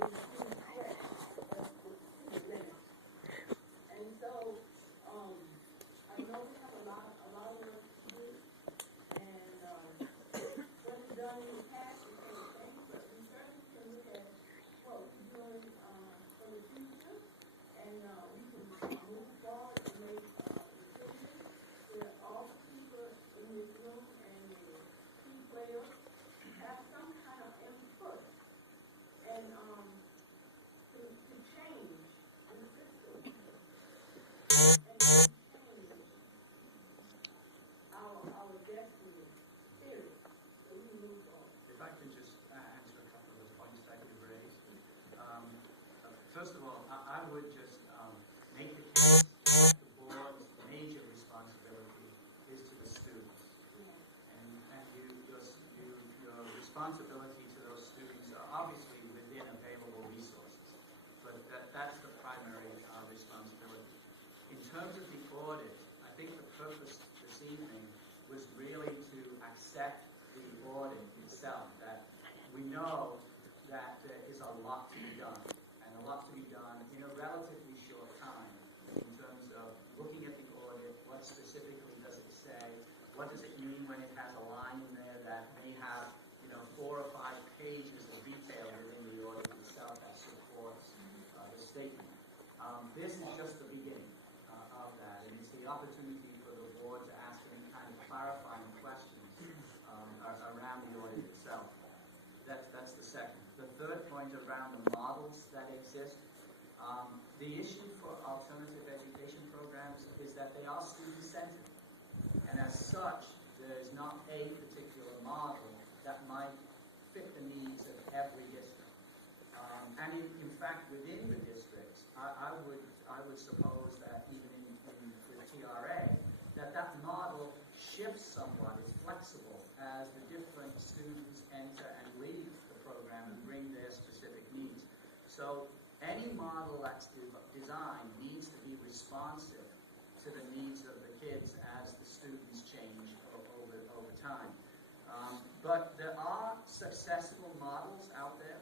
And so, I know we have a lot of work to do, and, what we've done in the past is same thing, but we certainly can look at what we're doing, for the future, and, we can move forward and make, decisions where all the people in this room and the key players have some kind of input, and, to change the system, and to change our destiny, period, so we move on. If I can just answer a couple of those points that you've raised. First of all, I would just make the case that the board's major responsibility is to the students. And your responsibility to those students are obviously within available resources. But that's the primary responsibility. In terms of the audit, I think the purpose this evening was really to accept the audit itself, that we know that there is a lot to be done, and a lot to be done in a relatively short time in terms of looking at the audit, what specifically does it say, what does it mean when it has a line in there that may have 4 or 5 pages of detail within the audit itself that supports the statement. This is just the beginning of that, and it's the opportunity for the board to ask any kind of clarifying questions around the audit itself. That's the second. The third point around the models that exist. The issue for alternative education programs is that they are student-centered, and as such, there is not a particular model that might fit the needs of every district. And in fact, within the districts, I would suppose that even in the TRA, that model shifts somewhat, is flexible as the different students enter and leave the program and bring their specific needs. So any model that's designed needs to be responsive to the needs of the kids as the students change over time. But there are successful models out there.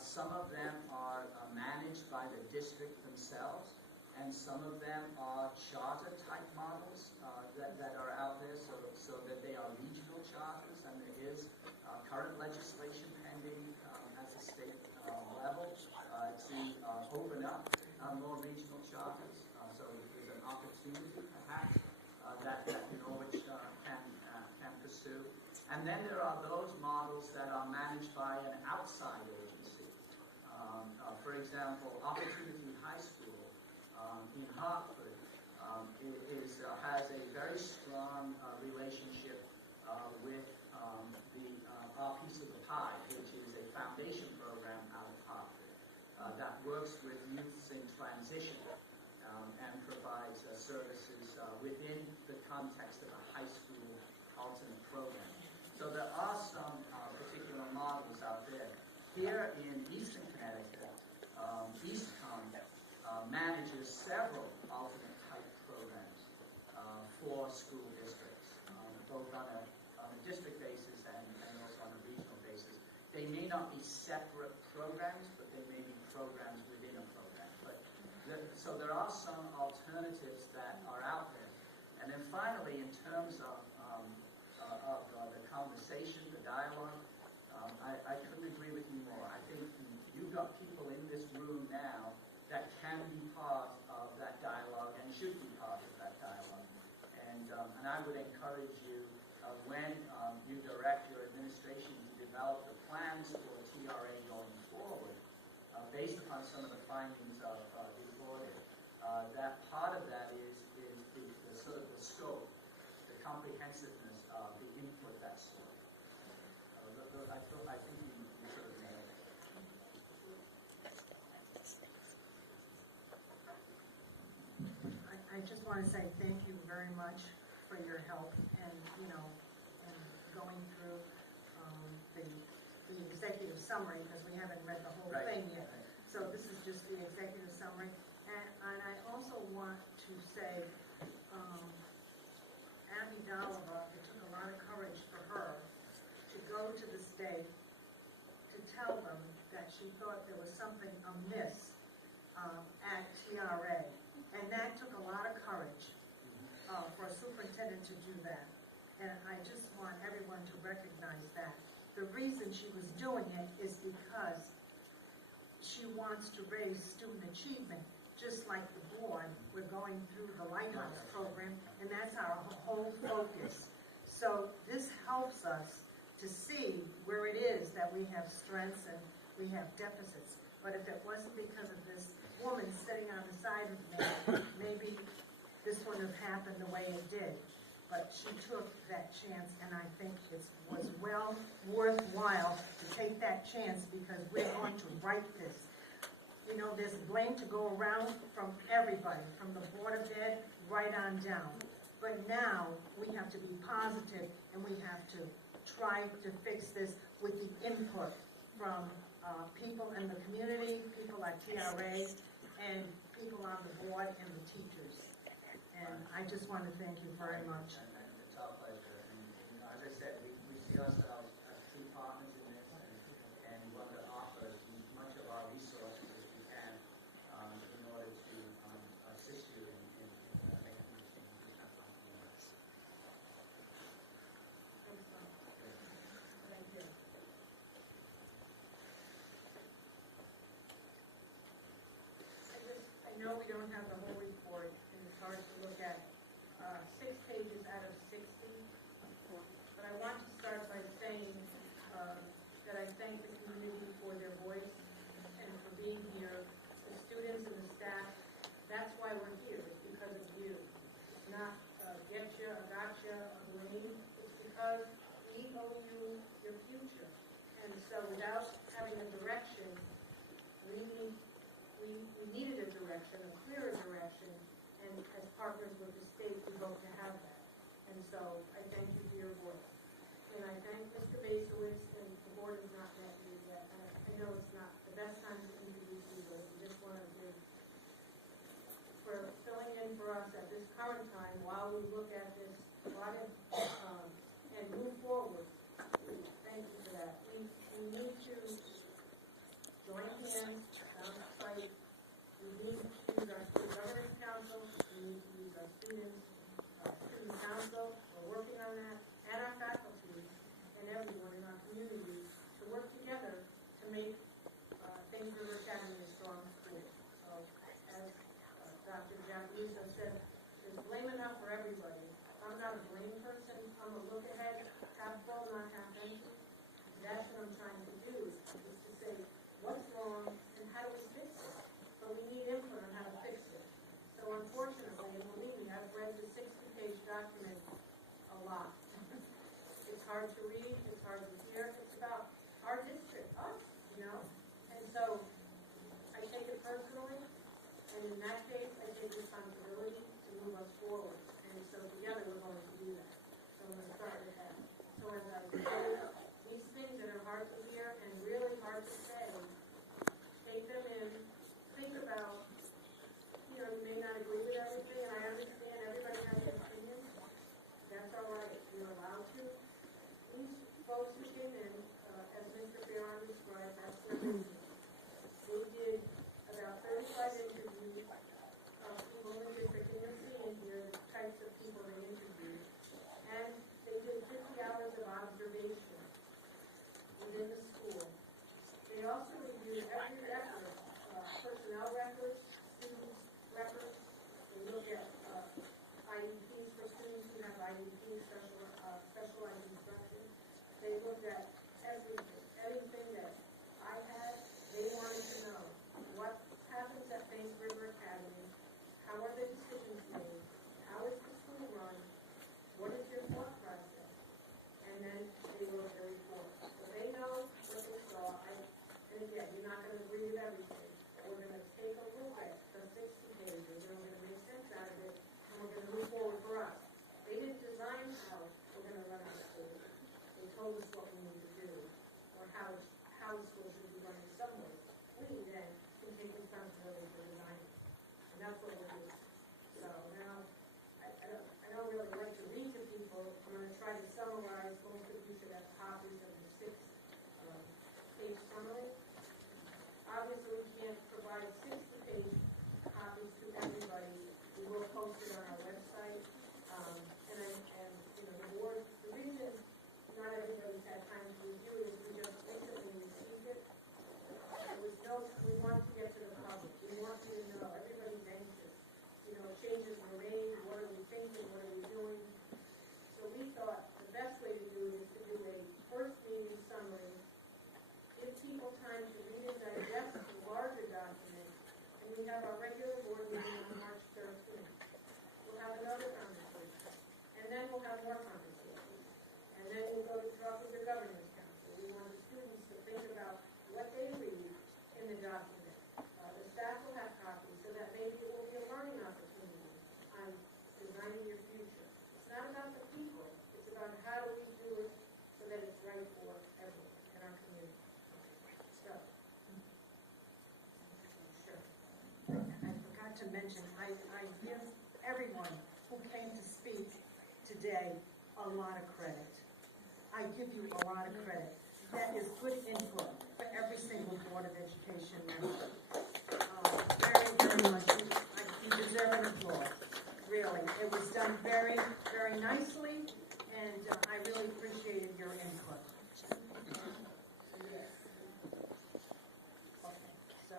Some of them are managed by the district themselves, and some of them are charter-type models that are out there, so that they are regional charters, and there is current legislation pending at the state level to open up more regional charters. So there's an opportunity, perhaps, that Norwich can pursue. And then there are those models that are managed by an outside agency. For example, Opportunity High School in Hartford has a very strong relationship with Our Piece of the Pie, which is a foundation program out of Hartford that works with youths in transition and provides services within the context of a high school alternate program. So there are some particular models out there. Here in Eastern Connecticut, Eastcom manages several alternate type programs for school districts, both on a district basis and also on a regional basis. They may not be separate programs, but they may be programs within a program. So there are some alternatives that are out there. And then finally, in terms of the conversation, the dialogue, I couldn't agree with you more. I think you've got people in this room now that can be part of that dialogue and should be part of that dialogue. And I would encourage you, when you direct your administration to develop the plans for TRA going forward, based upon some of the findings of the audit, that part of that is the sort of the scope, the comprehensiveness of the input that's sought. I think you sort of nailed it. I just want to say thank you very much for your help and and going through the executive summary, because we haven't read the whole thing yet. So this is just the executive summary. And I also want to say, Abby Dolliver, it took a lot of courage for her to go to the state to tell them that she she thought there was something amiss at TRA. And that took a lot of courage for a superintendent to do that. And I just want everyone to recognize that. The reason she was doing it is because she wants to raise student achievement, just like the board. We're going through the Lighthouse program, and that's our whole focus. So this helps us to see where it is that we have strengths and we have deficits. But if it wasn't because of this woman sitting on the side of me, maybe this wouldn't have happened the way it did. But she took that chance, and I think it was well worthwhile to take that chance because we're going to write this. You know, there's blame to go around from everybody, from the Board of Ed right on down. But now we have to be positive, and we have to try to fix this with the input from people in the community, people at TRA, and people on the board and the teachers. And I just want to thank you very much. And it's our pleasure. And as I said, we see ourselves as key partners in this, and we want to offer as much of our resources as we can in order to assist you in making these changes. Thank you. I know we don't have the whole report, and it's hard to look at 6 pages out of 60, but I want to start by saying that I thank the community for their voice and for being here, the students and the staff. That's why we're here, it's because of you. It's not getcha, a gotcha, a blame. It's because we owe you your future. And so without having a direction, we needed a direction, a clearer direction, and as partners with the state, we hope to have that. And so I thank you for your work. And I thank Mr. Basowitz, and the board has not met you yet. And I know it's not the best time to introduce you, but we just want to give, for filling in for us at this current time while we look at this audit and move forward. Thank you for that. We need to join hands, fight. We need to use our School Governance Council, we need to use our Student Council, we're working on that, and our faculty, and everyone in our community to work together to make Thames River Academy a strong school. So, as Dr. Giacomo said, there's blame enough for everybody. I'm not a blame person, I'm a look ahead, half full, not half empty. That's what I'm trying to do, is to say, what's wrong, and how do we fix it? But we need input on how to fix it. So unfortunately, and believe me, I've read the 60-page document a lot. It's hard to read, it's hard to hear, it's about our district, us, you know? And so, I take it personally, and in that case, I take responsibility to move us forward. And so together, we're going to do that. So I'm going to start with that. So as I say, these things that are hard to hear and really hard to say, take them in, think about, you know, you may not agree with everything, and I understand everybody has an opinion. That's all right, you're allowed to. These folks who came in, as Mr. Barron described, that's their business. They did about 35 interviews of people in the district, and you'll see in here the types of people they interviewed. And they did 50 hours of observation within the school. They also reviewed every record, personnel records, students' records. They look at IEPs for students who have IEPs, specialized instruction. They looked at everything that I had. They wanted to know what happens at Thames River Academy, how are the decisions made, how is the school run, what is your thought process? And then they wrote their report. So they know what they saw. And again, you're not going to agree with everything. We're going to take a look at the 60 pages, and we're going to make sense out of it, and we're going to move forward for us. They didn't design how we're going to run our school. They told us what we need to do, or how a school should be run in some ways. We then can take responsibility for designing, and that's what we're doing. So now, I don't really like to read to people. I'm going to try to summarize. Most of you should have copies of the 6-page summary. want to get to the public. We want you to know, everybody's anxious. You know, changes were made, what are we thinking, what are we doing? So we thought the best way to do it is to do a first meeting summary, give people time to read and digest the larger document, and we have our regular board meeting on March 13th. We'll have another conversation, and then we'll have more conversations. And then we'll go to talk with the governance council. We want the students to think about what they read in the document. The staff will have copies so that maybe it will be a learning opportunity on designing your future. It's not about the people. It's about how do we do it so that it's right for everyone in our community. So, sure. I forgot to mention, I give everyone who came to speak today a lot of credit. I give you a lot of credit. That is good input for every single Board of Education member. Very, very much. You deserve an applause, really. It was done very, very nicely, and I really appreciated your input. Yes. Okay, so,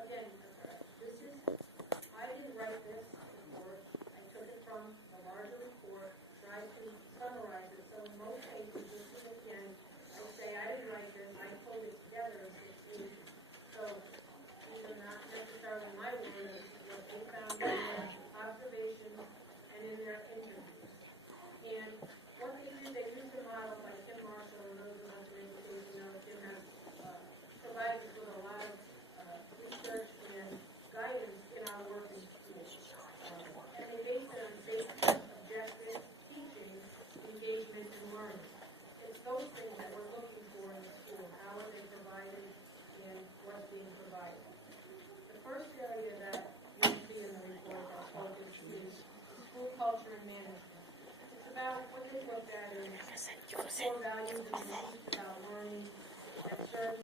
Again, this is, I didn't write this report. I took it from the larger report, tried to summarize it, so in most cases, you'll see at the end, I'll say, I didn't write this, I pulled it together in 6 weeks. So, these are not necessarily my words, what they found in their observations and in their interviews. And what they do, they use a model by Tim Marshall, and those of us in education know Tim has provided us with a lot of research and guidance in our work in schools. And they base it on basic objectives, teaching, engagement, and learning. It's those things that we're looking for in the school. How are they provided and what's being provided? The first area that you'll see in the report that focus is school culture and management. It's about what they looked at is core values and beliefs about learning that serve